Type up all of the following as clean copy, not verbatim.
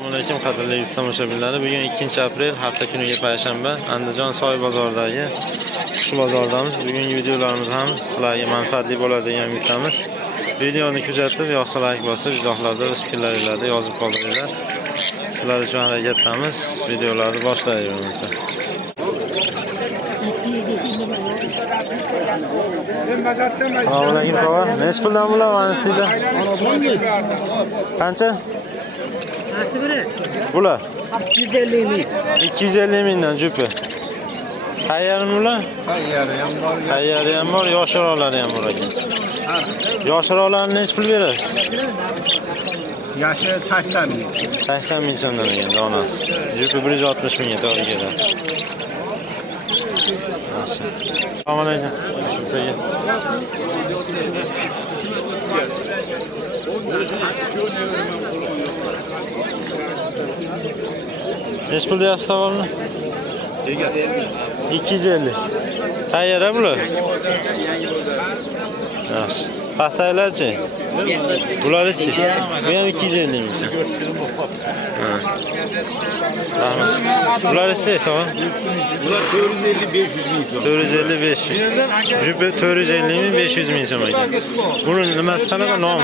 Assalomualaykum qadrli tomoshabinlar. Bugun 2-aprel hafta kuniga payshanba Andijon Soy bozoridagi qush bozoridamiz. Bugungi videolarimiz ham sizlarga manfaatli bo'ladi degan umiddamiz. Videoni kuzatib, yoqsa like bosib, izohlarda o'z fikrlaringizni yozib qoldiringlar. Sizlar uchun harakatdamiz. Videolarni boshlaymiz. Assalomu alaykum tova. Nech puldan bular mana sizlar? Qancha? Bular 250 ming. 250 mingdan jupi. Tayyormi bular? Tayyori ham bor, yoshroqlari ham bor ekan. Yoshroqlarni nech pul berasiz? Yaşı 80 ming. 80 ming so'mdan ekan donasi. Jupi 160 mingga to'g'ri keladi. Assalomu alaykum. Sizga nech pul deyapsiz savolni? 250. Tayyor bular? Yaxshi. Pastaylarchi? Bularchi? Bu ham 250 ming. Rahmat. Bularchi, tamam. Bular 450-500 ming so'm. 450-500. Jupi 450 ming 500 ming so'm ekan. Buni nimasi qanaqa nom?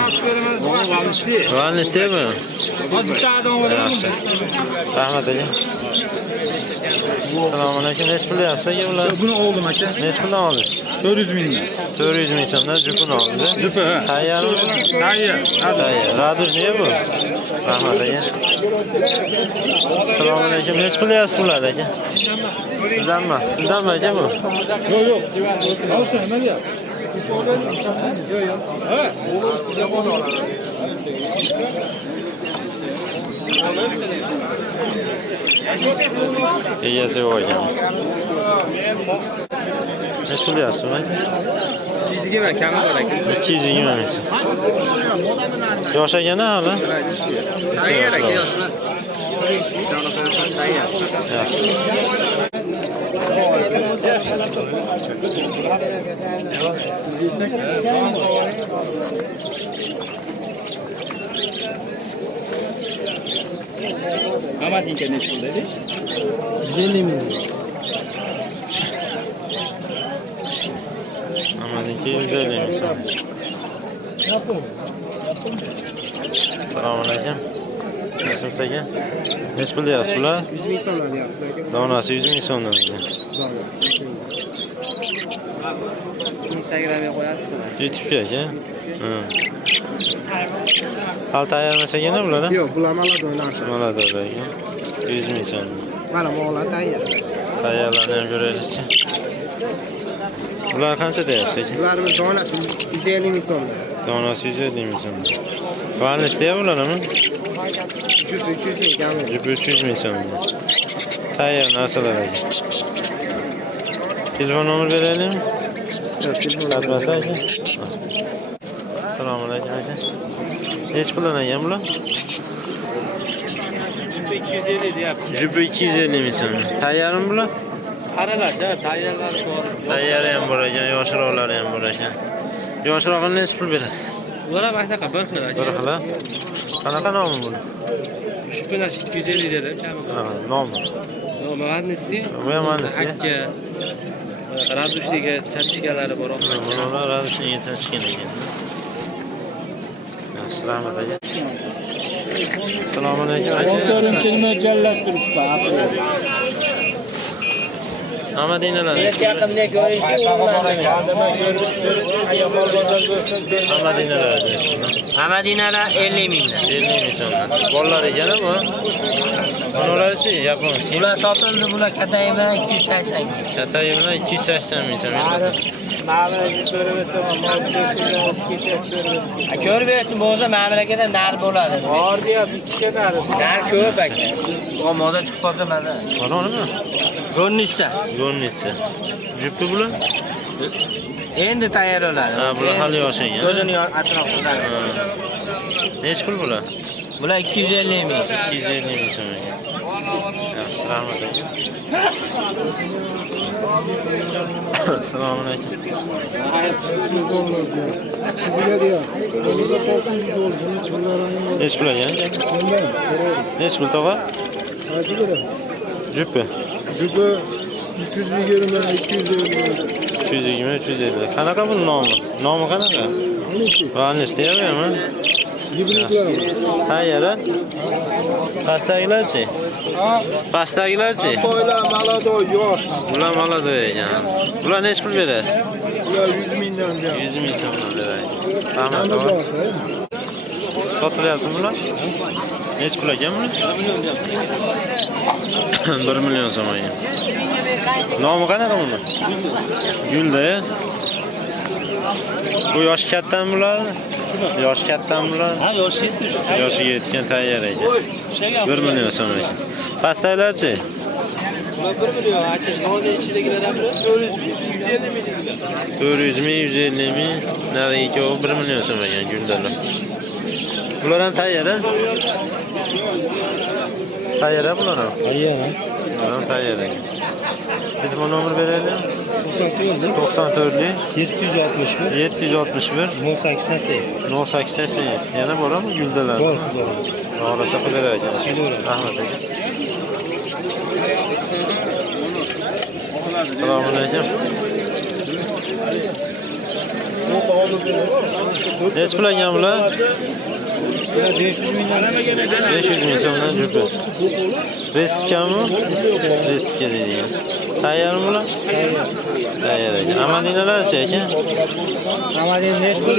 Valnistemi? Yaxshi. Rahmat aka. Assalomu alaykum. Nech pul deyapsiz aka bular? Buni oldim aka. Nech puldan oldingiz? 400 ming. 400 ming so'mdan jupini oldingiz. Jupi ha. Tayyormi? Tayyor. Tayyor. Radujniy bu? Rahmat aka. Assalomu alaykum. Nech pul deyapsiz bular aka? Sizdanmi? Sizdanmi aka bu? Yo'q, yo'q. Olsa nima deyapti? Yo'q, yo'q. Ha? Egasi yo'q ekan. Nech pul deyapsiz uni? 220 kami bor aka. 220 ming. Yosh ekan hali? Tayyor aka, yoshlar. Yaxshi. Amadinka nech pul dedi? 50 ming. Amadinka 150 ming so'm. Assalomu alaykum. Nasibsiz aka? Nech pul deyapsiz bular? 100 ming so'mdan deyapsiz aka. Donasi 100 ming so'mdan ekan. Donasi 100 ming. Instagramga qo'yasizmi? YouTube'ga aka. Hal tayyormasa ekan bular? Yo'q, bular malada o'ynashadi. Malada ekan. 100 ming so'm. Mana mo'g'lar tayyor. Tayyorlarni ham ko'raylikchi. Bular qancha deyapsiz aka? Bularimiz donasi 150 ming so'mdan. Donasi 150 ming so'm. Varnishda bularmi? Jupi 300 ming kami. Jupi 300 ming so'm. Tayyor narsalar aka. Telefon nomer beraylikmi? Yo'q, telefon Qatmasa aka. Assalomu alaykum aka. Nech puldan ekan bular? Jupi 250 deyapti. Jupi 250 ming so'm. Tayyormi bular? Qaralash, ha, tayyorlari bor. Tayyori ham bor ekan, yoshroqlari ham bor ekan. Yoshroqni nech pul berasiz? Bular vaqtda bir xil aka. Bir xil. Qanaqa nomi buni? Jupilar 250 dedi kami. Ha, nomi. Muhandislik. Bu ham muhandislik. Akka. Radushdagi chachishkalari bor. Bular radishniga chachishgan ekan. Yaxshi, rahmat aka. Assalomu alaykum aka. Motorinchini jallab turibdi. Amadinalar. Yaqinda ko'ringchi. Amadinalar. Amadinalar 50 mingdan. 50 ming so'mdan. Bolalar ekan bu. Bularchi yapon. Bular sotildi, bular katayma 280 ming. Katayi bilan 280 ming so'm. Ko'rib bersin bo'lsa mamlakatda nar bo'ladi. Bor deyap, ikkita nar. Nar ko'p aka. Omoda chiqib qolsa mana. Qanaqami? Ko'rinishsa. Go'rnitsa. Jupi bular? Endi tayyorlanadi. Ha, bular hali yosh ekan. Ko'zini atrofida. Nech pul bular? Bular 250 ming. 250 ming so'm ekan. Yaxshi, rahmat aka. Assalomu alaykum. Nech pul ekan? Nech pul tog'a? Jupi. Jupi 220 250. 320, 350. Qanaqa bu nomi? Nomi qanaqa? Vanis deyapman. Gibridlar. Tayyor-a? Pastdagilarchi? Pastdagilarchi? Boylar malado yosh. Bular malado ekan. Bular nech pul berasiz? Ular 100 mingdan buyam. 100 ming so'mdan beraylik. Rahmat tog'a. Sotilyapti bular? Nech pul ekan bular? 1 million so'm ekan. Nomi qanaqa buni? Gulda-ya. Bu yosh kattami bular? Yosh kattami bular? Ha, yosh yetdi shu. Yoshiga yetgan tayyor ekan. 1 million so'm ekan. Pastdagilarchi? 1 million. Achish hozir ichidagilar ham 400 ming, 150 ming dedilar. 400 ming, 150 ming, narigi ikkovi 1 million so'm ekan guldalar. Bular ham tayyor-a? Tayyor-a bular ham? Tayyor. Bular ham tayyor ekan. Telefon nomer beraylik. 94 761 761 080. 080. Yana borami guldalar? Bor. Xohlasa qilaver ekan. Rahmat aka. Assalomu alaykum. Nech pul ekan bular? 500 mingdan 500 ming so'mdan jupi. Riskami? Riskka deydigan. Tayyormi bular? Tayyor ekan. Amadinalarchi aka? Amadin nech pul?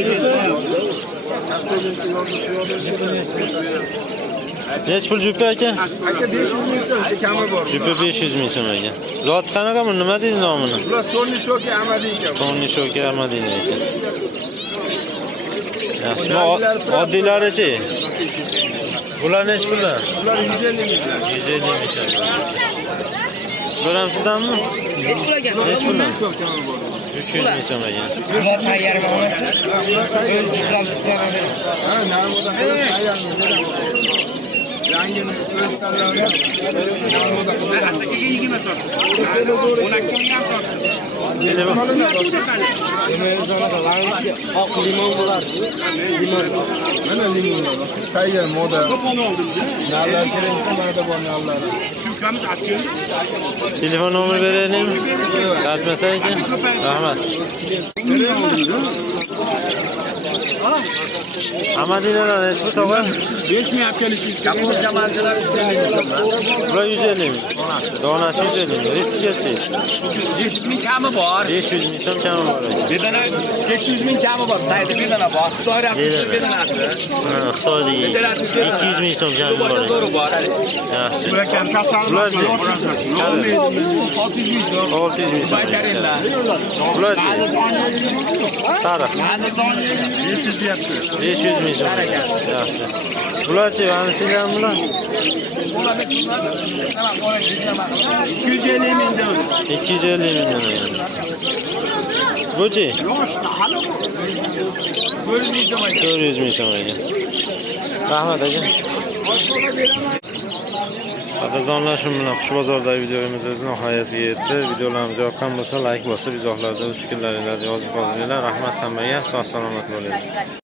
Nech pul jupi aka? Aka 500 ming so'm kami bor. Jupi 500 ming so'm ekan. Zot qanaqa bu? Nima deydi nomini? Ular Tony Shoki Amadinka. Tony Shoki Amadina ekan. Yaxshi, oddiylarichi? Bular nech puldan? Ular 150 ming. 150 ming so'm. Bular ham sizdanmi? Nech pul ekan? Nech puldan? so'm kami bor. 300 ming so'm ekan. Bular tayyor bo'ladi. Ha, narmoda tayyormi? Yangini o'z tanlari. Narmoda oq limon bo'ladi. Mana limonlar. Tayyor moda. Narlar keraksa mana bor narlar. Telefon nomer beraylik. Aytmasa ekan. Rahmat. Amadinalar nech pul tog'a? 5 jamoatchilar Bular 150 ming. Donasi 150 ming. Riskgachi? 500 ming kami bor. 500 ming so'm kami bor ekan. Bedana 800 ming kami bor. Sayda bedana bor. Xitoy rasmiy bedanasi. Ha, Xitoydagi 200 ming so'm kami bor ekan. Zo'ri bor. Yaxshi. kasallar. Bularchi? 600 ming so'm. 600 ming so'm. Baytarinlar. Bularchi? Tariq. 500 deyapti. 500 ming so'm. Yaxshi. Bularchi? Vanisidan bular? 250 ming deydi. 250 mingdan ekan. Buchi? 400 ming so'm ekan. Rahmat aka. Qadrdonlar, shu bilan Qush bozoridagi videomiz o'z nihoyasiga yetdi. Videolarimiz yoqqan bo'lsa, like bosib, izohlarda o'z fikrlaringizni yozib qoldiringlar. Rahmat hammaga, sog' salomat bo'ling.